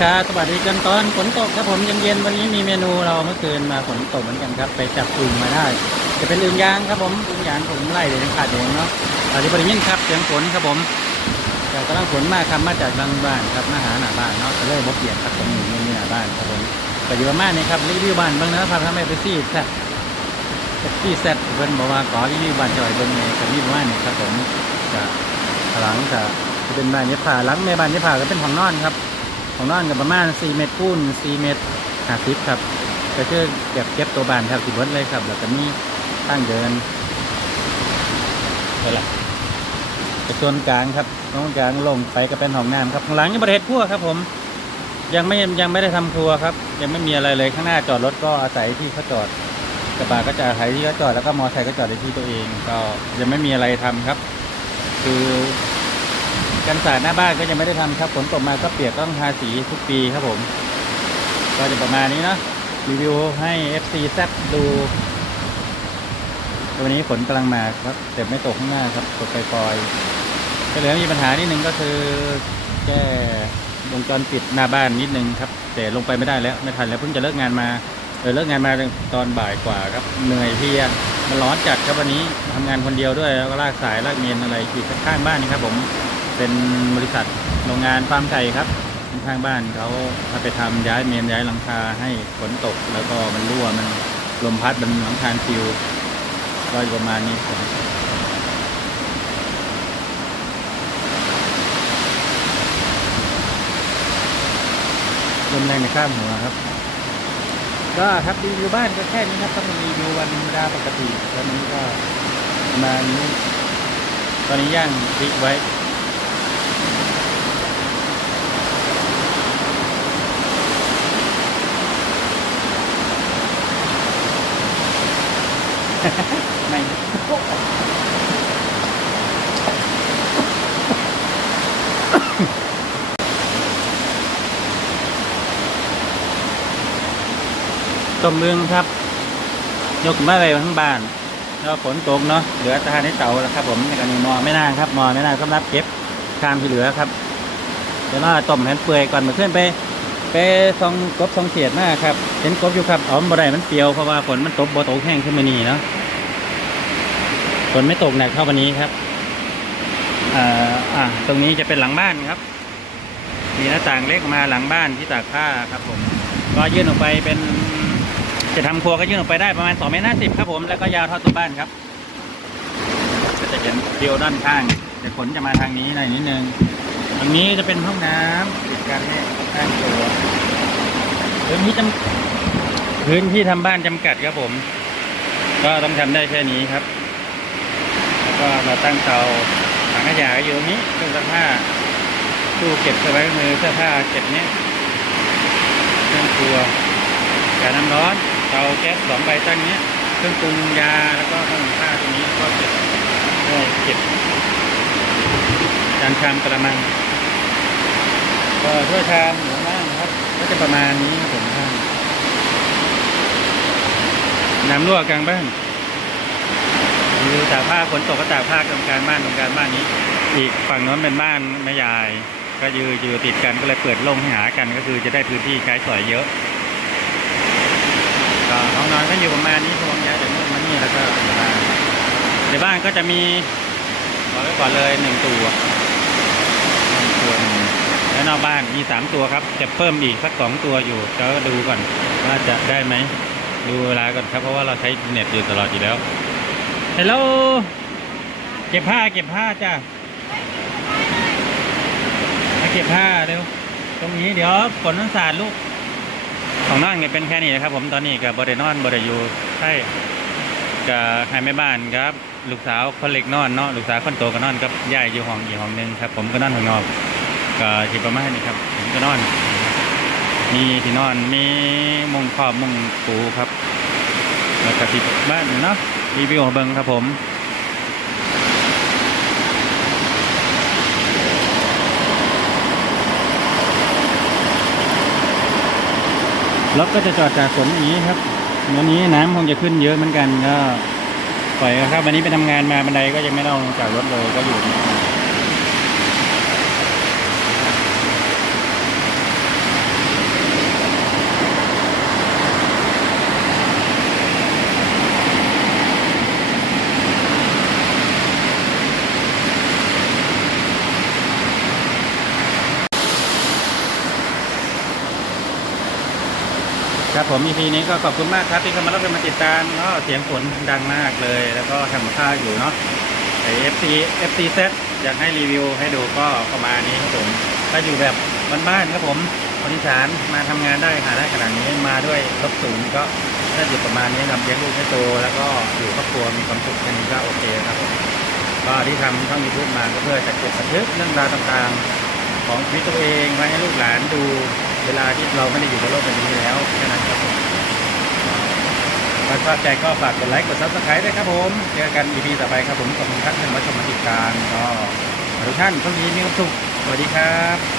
ครับสวัสดีกันตอนฝนตกครับผมเย็นๆวันนี้มีเมนูเราเมื่อคืนมาฝนตกเหมือนกันครับ ไปจับอึ่งมาได้ จะเป็นอึ่งยางครับผมอึ่งยางผมไล่เลยขาดเองเนาะตอนนี้บริยินครับเสียงฝนครับผมแต่กำลังฝนมากครับมาจากหลังบ้านครับมาหาหน้าบ้านเนาะก็เลยบกเปียกครับผมอยู่ในหน้าบ้านครับผมก็อยู่ประมาณนี้ครับรีวิวบ้านบ้างนะพาทำให้ไปซี่แซ่บซี่แซ่บเพิ่นบอกว่าขอรีวิวบ้านจอยเบิ่งในกับรีวิวบ้านนี่ครับผมจะหลังจะเป็นบ้านนี้ผ่าหลังในบ้านนี้ผ่าก็เป็นห้องนอนครับ ของนอนกับประมาณ4เมตรคูณ4เมตร50ครับก็คือเก็บเก็บตัวบานแทบสิบเบิดเลยครับ แล้วก็มีตั้งเดินไปละกระส่วนกลางครับตรงกลางลงไปก็เป็นห้องน้ำครับข้างหลังยังประเทศครัวครับผม ยังไม่ยังไม่ได้ทำครัวครับ ยังไม่มีอะไรเลยข้างหน้าจอดรถก็อาศัยที่เขาจอดกระบะก็จะอาศัยที่เขาจอดแล้วก็มอเตอร์ไซค์ก็จอดในที่ตัวเอง ก็ยังไม่มีอะไรทำครับ คือ กันศาสตร์หน้าบ้านก็ยังไม่ได้ทำครับฝนตกมาก็เปียกต้องทาสีทุกปีครับผม ก็จะประมาณนี้เนาะรีวิวให้ FC แซดูวันนี้ฝนกำลังมาครับแต่ไม่ตกข้างหน้าครับตกปล่อยๆก็เหลือมีปัญหานิดนึงก็คือแก้วงจรปิดหน้าบ้านนิดนึงครับ แต่ลงไปไม่ได้แล้วไม่ทันแล้วเพิ่งจะเลิกงานมาเออเลิกงานมาตอนบ่ายกว่าครับเหนื่อยเพียมันร้อนจัดครับวันนี้ทำงานคนเดียวด้วยแล้วก็ลากสายลากเมนอะไรอยู่ข้างบ้านนี่ครับผม เป็นบริษัทโรงงานฟาร์มไก่ครับข้างบ้านเขาถ้าไปทำย้ายเมนย้ายหลังคาให้ฝนตก แล้วก็มันรั่วมันลมพัดมันหลังคาฟิวก็อยู่ประมาณนี้ครับลมแรงในข้ามหัวครับ ก็ครับรีวิวบ้านก็แค่นี้ครับต้องรีวิววันธรรมดาปกติตอนนี้ก็ประมาณนี้ตอนนี้ย่างพริกไว้ ต้มเมืองครับ ยกมาไปทั้งบ้านแล้วฝนตกเนาะเหลือตานในเตาแล้วครับ ผมในกรณีมอไม่น่าครับมอไม่น่าสำหรับเก็บชามที่เหลือครับเดี๋ยวเราต้มให้มันเปื่อยก่อนมาขึ้นไปไปซองกบซองเขียดมากครับเห็นกบอยู่ครับอ๋อมบ่ได้มันเปียวเพราะว่าฝนมันตกบ่ตกแห้งขึ้นมานี่เนาะฝนไม่ตกหนักเท่าวันนี้ครับอ่าอ่าตรงนี้จะเป็นหลังบ้านครับมีหน้าต่างเล็กมาหลังบ้านที่ตากผ้าครับ ผม ก็ยื่นออกไปเป็น จะทำครัวก็ยื่นออกไปได้ประมาณ2เมตรห้าสิบครับผมแล้วก็ยาวเท่าตัวบ้านครับ ก็จะเห็นเดียวด้านข้างแต่ขนจะมาทางนี้หน่อยนิดนึงตรงนี้จะเป็นห้องน้ำติดกันเนี่ยข้างตัวพื้นที่จำพื้นที่ทำบ้านจำกัดครับผม ก็ต้องทำได้แค่นี้ครับ แล้วก็เราตั้งเตาถังขยะก็อยู่ตรงนี้เครื่องซักผ้าตู้เก็บเสื้อผ้ามือเสื้อผ้าเก็บเนี้ยเครื่องครัวกาน้ำร้อน เตาแก๊สสองใบตั้งเนี้ยเครื่องปรุงยาแล้วก็เครื่องผ้าตรงนี้ก็เก็บได้เก็บจานชามกระมัง ก็ถ้วยชามหรือม่างครับ ก็จะประมาณนี้ครับผมท่านน้ำรั่วกลางบ้านคือตากผ้าฝนตกก็ตากผ้าตรงกลางบ้านตรงกลางบ้านนี้ อีกฝั่งโน้นเป็นบ้านแม่ยาย ก็ยู่อยู่ติดกันก็เลยเปิดล่งให้หากันก็คือจะได้พื้นที่ใช้สอยเยอะ ก็ห้องนอนก็อยู่ประมาณนี้พวงยายจากโน่นมานี่แล้วก็ในบ้านในบ้านก็จะมีบอกไว้ก่อนเลยหนึ่งตัวหนึ่งตัวหนึ่งแล้วนอกบ้านมีสามตัวครับ จะเพิ่มอีกสักสองตัวอยู่ก็ดูก่อนว่าจะได้ไหมดูเวลาก่อนครับเพราะว่าเราใช้เน็ตอยู่ตลอดอยู่แล้วเฮลโหลเก็บผ้าเก็บผ้าจ้ะมาเก็บผ้าเร็วตรงนี้เดี๋ยวฝนมันสาดลูก ของนอนก็เป็นแค่นี้นะครับ ผมตอนนี้กับบริเนอนบริยูใช่กับให้แม่บ้านครับ ลูกสาวคนเล็กนอนเนาะลูกสาวคนโตก็นอนกับยายอยู่ห้องอีกห้องหนึ่งครับ ผมก็นอนข้างนอกก็ที่ประมาณนี้ครับผมก็นอน มีที่นอนมีมุงครอบมุงปูครับแล้วก็ที่บ้านเนาะรีวิวของเบิงครับผม รถก็จะจอดจากฝนอย่างนี้ครับวันนี้น้ำคงจะขึ้นเยอะเหมือนกันก็ปล่อยครับ วันนี้ไปทำงานมาบันไดก็ยังไม่ต้องลงจากรถเลยก็อยู่ ผม EP นี้ก็ขอบคุณมากครับที่เข้ามารับชมมาติดตามก็เสียงฝนดังมากเลย แล้วก็ทำกับข้าอยู่เนาะไอ FC FC set อยากให้รีวิวให้ดูก็ประมาณนี้ครับผมถ้าอยู่แบบบ้านๆครับผมคนอีสานมาทำงานได้หาได้ขนาดนี้มาด้วยรถสูงก็ถ้าอยู่ประมาณนี้ทำเลี้ยงลูกให้โตแล้วก็อยู่ครอบครัวมีความสุขแค่นี้ก็โอเคครับผมก็ที่ทำช่องยูทูบมาก็เพื่อจะเก็บบันทึกเรื่องราวต่างๆ ของชีวิตตัวเองไว้ให้ลูกหลานดู เวลาที่เราไม่ได้อยู่บนโลกใบนี้แล้วแค่นั้นครับผมถ้าชอบใจก็ฝากกดไลค์กดซับสไครต์ด้วยครับผมเจอกัน EP ต่อไปครับผมขอบคุณครับที่มาชมมาติดตามก็ขอให้ทุกท่านโชคดีมีความสุขสวัสดีครับ